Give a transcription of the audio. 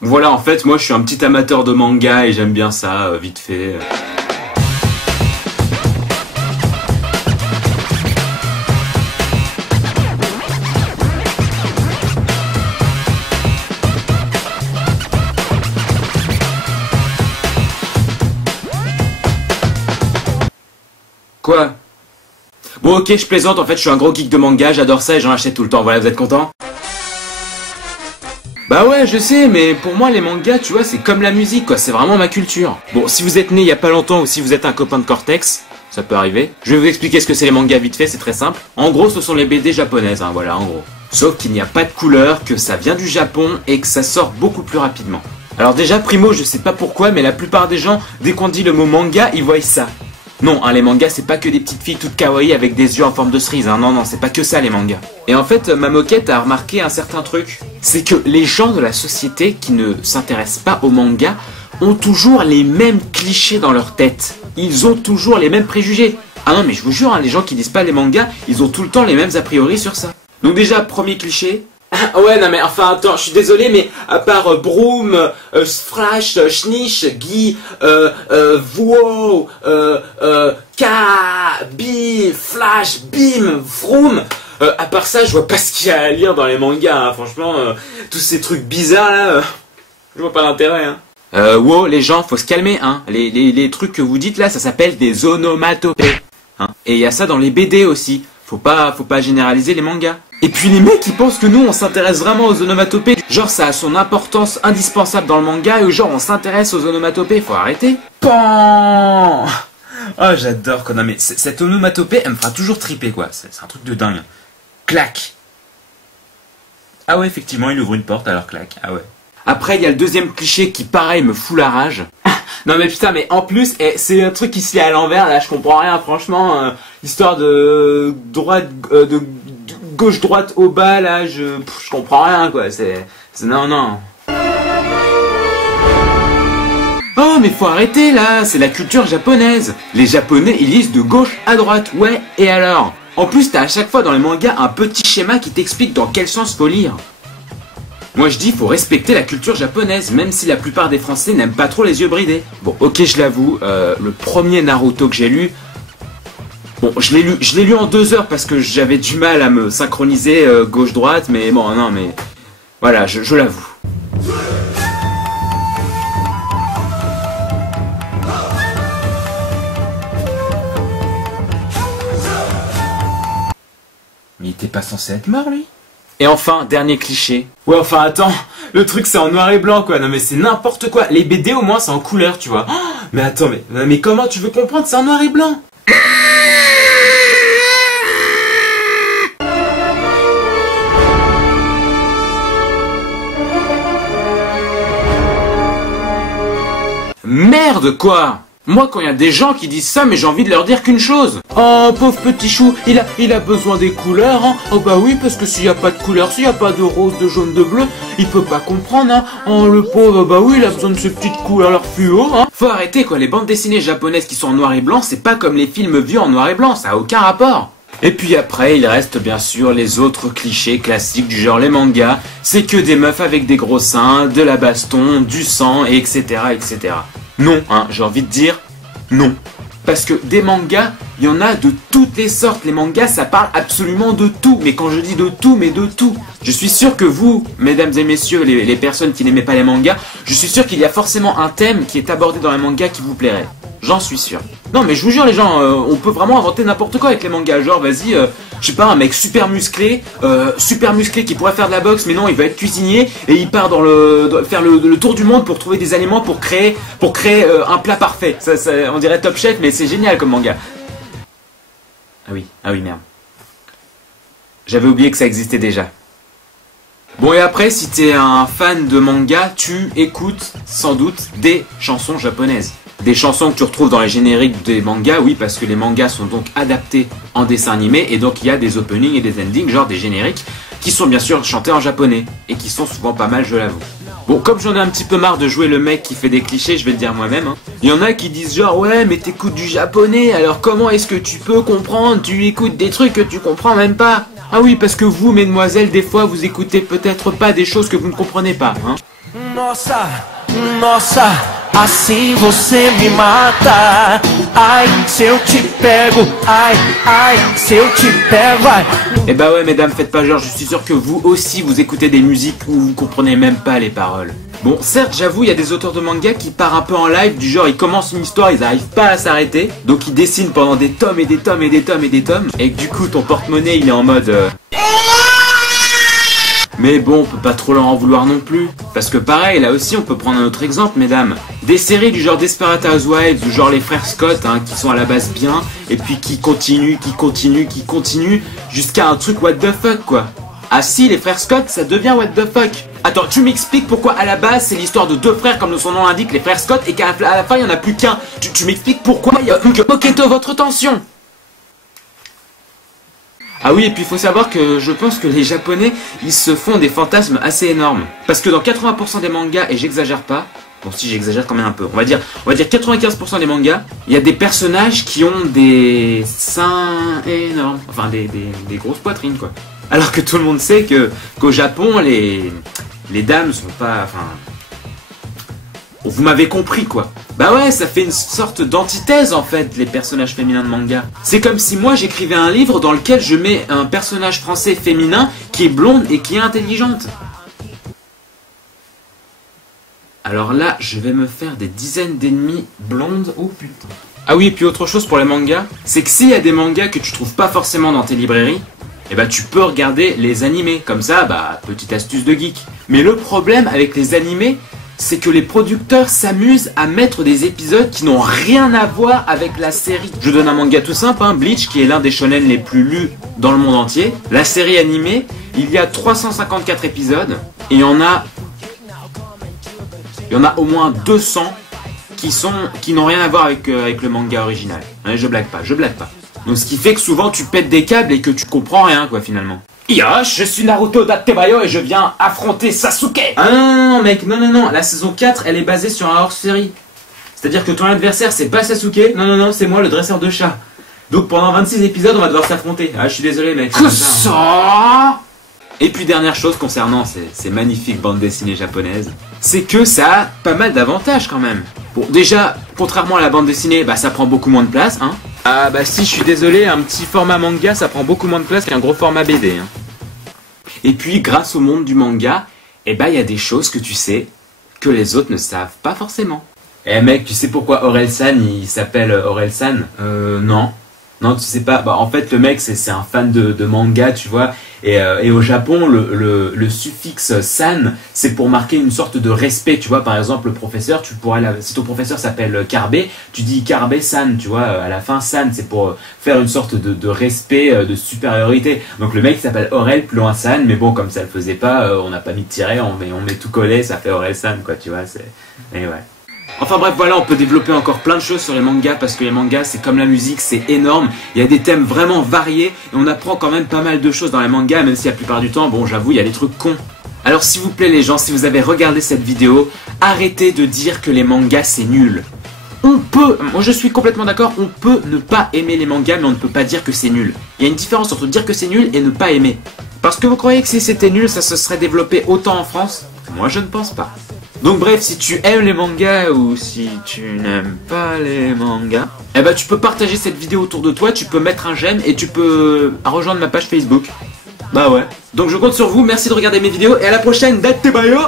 Voilà, en fait, moi je suis un petit amateur de manga et j'aime bien ça, vite fait. Quoi? Bon ok, je plaisante, en fait je suis un gros geek de manga, j'adore ça et j'en achète tout le temps, voilà, vous êtes contents? Bah ouais, je sais, mais pour moi les mangas, tu vois, c'est comme la musique, quoi, c'est vraiment ma culture. Bon, si vous êtes né il y a pas longtemps ou si vous êtes un copain de Cortex, ça peut arriver, je vais vous expliquer ce que c'est les mangas vite fait, c'est très simple. En gros, ce sont les BD japonaises, hein, voilà, en gros. Sauf qu'il n'y a pas de couleur, que ça vient du Japon et que ça sort beaucoup plus rapidement. Alors déjà, primo, je sais pas pourquoi, mais la plupart des gens, dès qu'on dit le mot manga, ils voient ça. Non, hein, les mangas, c'est pas que des petites filles toutes kawaii avec des yeux en forme de cerise, hein. Non, c'est pas que ça les mangas. Et en fait, ma moquette a remarqué un certain truc. C'est que les gens de la société qui ne s'intéressent pas aux mangas ont toujours les mêmes clichés dans leur tête. Ils ont toujours les mêmes préjugés. Ah non, mais je vous jure, hein, les gens qui lisent pas les mangas, ils ont tout le temps les mêmes a priori sur ça. Donc déjà, premier cliché. Ah ouais, non mais enfin, attends, je suis désolé, mais à part Broom, Flash, Schnish, Guy, Vuo, K, Bi, Flash, Bim, Vroom, à part ça, je vois pas ce qu'il y a à lire dans les mangas, hein. Franchement, tous ces trucs bizarres là, je vois pas l'intérêt, hein. Wow, les gens, faut se calmer, hein. Les trucs que vous dites là, ça s'appelle des onomatopées, hein. Et il y a ça dans les BD aussi. Faut pas généraliser les mangas. Et puis les mecs, ils pensent que nous, on s'intéresse vraiment aux onomatopées. Genre, ça a son importance indispensable dans le manga, et genre, on s'intéresse aux onomatopées. Faut arrêter. Pan. Oh, j'adore, quoi. Non, mais cette onomatopée, elle me fera toujours triper, quoi. C'est un truc de dingue. Clac. Ah ouais, effectivement, il ouvre une porte, alors clac. Ah ouais. Après, il y a le deuxième cliché qui, pareil, me fout la rage. Non mais putain, mais en plus, c'est un truc qui se lit à l'envers, là, je comprends rien, franchement, histoire de gauche-droite au bas, là, je comprends rien, quoi, c'est non. Oh, mais faut arrêter, là, c'est la culture japonaise. Les japonais, ils lisent de gauche à droite, ouais, et alors? En plus, t'as à chaque fois dans les mangas un petit schéma qui t'explique dans quel sens faut lire. Moi je dis faut respecter la culture japonaise, même si la plupart des Français n'aiment pas trop les yeux bridés. Bon, ok, je l'avoue, le premier Naruto que j'ai lu, bon, je l'ai lu en 2 heures parce que j'avais du mal à me synchroniser gauche-droite, mais bon, non, mais voilà, je l'avoue. Mais il était pas censé être mort, lui? Et enfin, dernier cliché. Ouais, enfin, attends, le truc c'est en noir et blanc, quoi. Non mais c'est n'importe quoi. Les BD au moins c'est en couleur, tu vois. Oh, mais attends, mais comment tu veux comprendre? C'est en noir et blanc. Merde, quoi. Moi, quand il y a des gens qui disent ça, mais j'ai envie de leur dire qu'une chose. Oh, pauvre petit chou, il a besoin des couleurs, hein. Oh bah oui, parce que s'il n'y a pas de couleurs, s'il n'y a pas de rose, de jaune, de bleu, il peut pas comprendre, hein. Oh, le pauvre, bah oui, il a besoin de ces petites couleurs fluo, hein. Faut arrêter, quoi, les bandes dessinées japonaises qui sont en noir et blanc, c'est pas comme les films vus en noir et blanc, ça a aucun rapport. Et puis après, il reste bien sûr les autres clichés classiques du genre les mangas, c'est que des meufs avec des gros seins, de la baston, du sang, et etc., etc. Non, hein, j'ai envie de dire non. Parce que des mangas, il y en a de toutes les sortes. Les mangas, ça parle absolument de tout. Mais quand je dis de tout, mais de tout. Je suis sûr que vous, mesdames et messieurs, les personnes qui n'aimaient pas les mangas, je suis sûr qu'il y a forcément un thème qui est abordé dans les mangas qui vous plairait. J'en suis sûr. Non mais je vous jure les gens, on peut vraiment inventer n'importe quoi avec les mangas. Genre vas-y, je sais pas, un mec super musclé qui pourrait faire de la boxe, mais non, il va être cuisinier et il part dans faire le tour du monde pour trouver des aliments pour créer un plat parfait. Ça, on dirait Top Chef, mais c'est génial comme manga. Ah oui merde. J'avais oublié que ça existait déjà. Bon et après, si t'es un fan de manga, tu écoutes sans doute des chansons japonaises. Des chansons que tu retrouves dans les génériques des mangas, oui, parce que les mangas sont donc adaptés en dessin animé, et donc il y a des openings et des endings, genre des génériques, qui sont bien sûr chantés en japonais, et qui sont souvent pas mal, je l'avoue. Bon, comme j'en ai un petit peu marre de jouer le mec qui fait des clichés, je vais le dire moi-même, hein. Il y en a qui disent genre, ouais, mais t'écoutes du japonais, alors comment est-ce que tu peux comprendre? Tu écoutes des trucs que tu comprends même pas. Ah oui, parce que vous, mesdemoiselles, des fois, vous écoutez peut-être pas des choses que vous ne comprenez pas, hein. Nossa, nossa, assim você me mata. Ai, se eu te pego, ai, ai, se eu te pego, ai. Eh bah ouais mesdames, faites pas genre, je suis sûr que vous aussi vous écoutez des musiques où vous comprenez même pas les paroles. Bon, certes, j'avoue, il y a des auteurs de manga qui partent un peu en live, du genre ils commencent une histoire, ils arrivent pas à s'arrêter, donc ils dessinent pendant des tomes et des tomes et des tomes et des tomes, et que du coup ton porte-monnaie il est en mode... Mais bon, on peut pas trop leur en vouloir non plus. Parce que pareil, là aussi on peut prendre un autre exemple, mesdames. Des séries du genre Desperate Housewives, du genre les frères Scott, hein, qui sont à la base bien, et puis qui continuent, jusqu'à un truc what the fuck quoi. Ah si, les frères Scott, ça devient what the fuck. Attends, tu m'expliques pourquoi à la base c'est l'histoire de deux frères comme son nom l'indique, les frères Scott, et qu'à la fin il y en a plus qu'un. Tu m'expliques pourquoi il y a plus que... Moquez-toi votre tension. Ah oui, et puis il faut savoir que je pense que les japonais, ils se font des fantasmes assez énormes. Parce que dans 80% des mangas, et j'exagère pas, bon si j'exagère quand même un peu, on va dire 95% des mangas, il y a des personnages qui ont des seins énormes, enfin des grosses poitrines quoi. Alors que tout le monde sait qu'au Japon, les dames sont pas, enfin... Vous m'avez compris quoi. Bah ouais, ça fait une sorte d'antithèse en fait, les personnages féminins de manga. C'est comme si moi j'écrivais un livre dans lequel je mets un personnage français féminin qui est blonde et qui est intelligente. Alors là, je vais me faire des dizaines d'ennemis blondes. Oh putain. Ah oui, et puis autre chose pour les mangas, c'est que s'il y a des mangas que tu trouves pas forcément dans tes librairies, et bah tu peux regarder les animés. Comme ça, bah petite astuce de geek. Mais le problème avec les animés, c'est que les producteurs s'amusent à mettre des épisodes qui n'ont rien à voir avec la série. Je donne un manga tout simple, hein, Bleach, qui est l'un des shonen les plus lus dans le monde entier. La série animée, il y a 354 épisodes, et il y en a au moins 200 qui n'ont rien à voir avec le manga original. Hein, je blague pas. Donc ce qui fait que souvent tu pètes des câbles et que tu comprends rien quoi finalement. Yosh, je suis Naruto Datebayo et je viens affronter Sasuke. Ah non mec, non, la saison 4 elle est basée sur un hors-série. C'est-à-dire que ton adversaire c'est pas Sasuke, non, c'est moi le dresseur de chat. Donc pendant 26 épisodes on va devoir s'affronter. Ah je suis désolé mec. Que ça. Et puis dernière chose concernant ces magnifiques bandes dessinées japonaises, c'est que ça a pas mal d'avantages quand même. Bon déjà, contrairement à la bande dessinée, bah ça prend beaucoup moins de place, hein. Ah bah si, je suis désolé, un petit format manga ça prend beaucoup moins de place qu'un gros format BD, hein. Et puis grâce au monde du manga, eh bah il y a des choses que tu sais, que les autres ne savent pas forcément. Eh mec, tu sais pourquoi Orelsan il s'appelle Orelsan? Non. Non, tu sais pas. Bah, en fait, le mec, c'est un fan de manga, tu vois. Et au Japon, le suffixe san, c'est pour marquer une sorte de respect, tu vois. Par exemple, le professeur, si ton professeur s'appelle Karbe, tu dis Karbe-san, tu vois. À la fin, san, c'est pour faire une sorte de respect, de supériorité. Donc le mec s'appelle Aurel, plus loin san, mais bon, comme ça le faisait pas, on n'a pas mis de tiret, on met tout collé, ça fait Aurel-san, quoi, tu vois. Et ouais. Enfin bref, voilà, on peut développer encore plein de choses sur les mangas parce que les mangas, c'est comme la musique, c'est énorme. Il y a des thèmes vraiment variés et on apprend quand même pas mal de choses dans les mangas, même si la plupart du temps, bon, j'avoue, il y a des trucs cons. Alors s'il vous plaît les gens, si vous avez regardé cette vidéo, arrêtez de dire que les mangas c'est nul. Moi je suis complètement d'accord, on peut ne pas aimer les mangas, mais on ne peut pas dire que c'est nul. Il y a une différence entre dire que c'est nul et ne pas aimer. Parce que vous croyez que si c'était nul, ça se serait développé autant en France? Moi je ne pense pas. Donc bref, si tu aimes les mangas ou si tu n'aimes pas les mangas, eh ben tu peux partager cette vidéo autour de toi, tu peux mettre un j'aime et tu peux rejoindre ma page Facebook. Bah ouais. Donc je compte sur vous, merci de regarder mes vidéos et à la prochaine, Datebayo.